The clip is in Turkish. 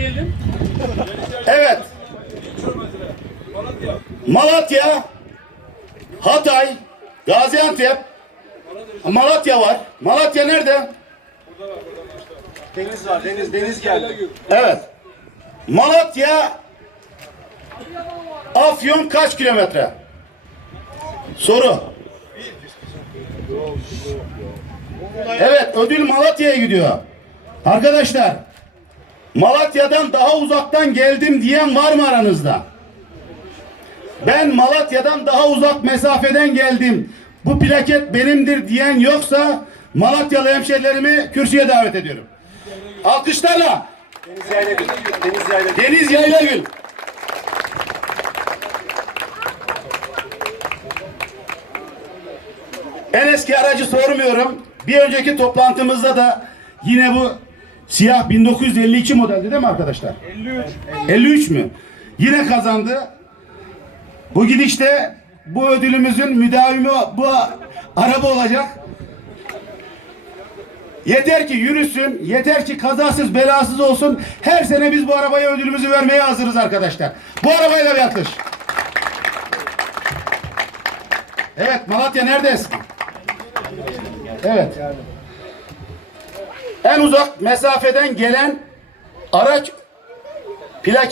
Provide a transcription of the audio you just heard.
diyelim. Evet. Malatya, Hatay, Gaziantep, Malatya var. Malatya nerede? Deniz var, deniz, deniz geldi. Evet. Malatya, Afyon kaç kilometre? Soru. Evet, ödül Malatya'ya gidiyor. Arkadaşlar, Malatya'dan daha uzaktan geldim diyen var mı aranızda? Ben Malatya'dan daha uzak mesafeden geldim. Bu plaket benimdir diyen yoksa Malatyalı hemşerilerimi kürsüye davet ediyorum. Alkışlarla Deniz Yaylagül. Deniz Yaylagül. Deniz Yaylagül. En eski aracı sormuyorum. Bir önceki toplantımızda da yine bu siyah 1952 modeldi değil mi arkadaşlar? 53. 53 mü? Yine kazandı. Bu gidişte bu ödülümüzün müdavimi bu araba olacak. Yeter ki yürüsün, yeter ki kazasız belasız olsun. Her sene biz bu arabaya ödülümüzü vermeye hazırız arkadaşlar. Bu arabayla bir atış. Evet Malatya neredesin? Evet. En uzak mesafeden gelen araç plak